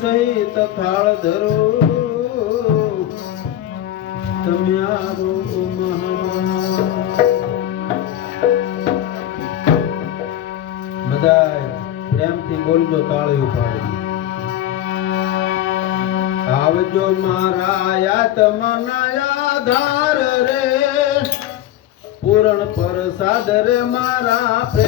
સહિત થાળ ધરો. તમે આરો બધા પ્રેમથી બોલજો તાળીઓ પાડી આવજો મારા આત્માના આધાર રે. પૂરણ પ્રસાદ રે મારા પ્રેમ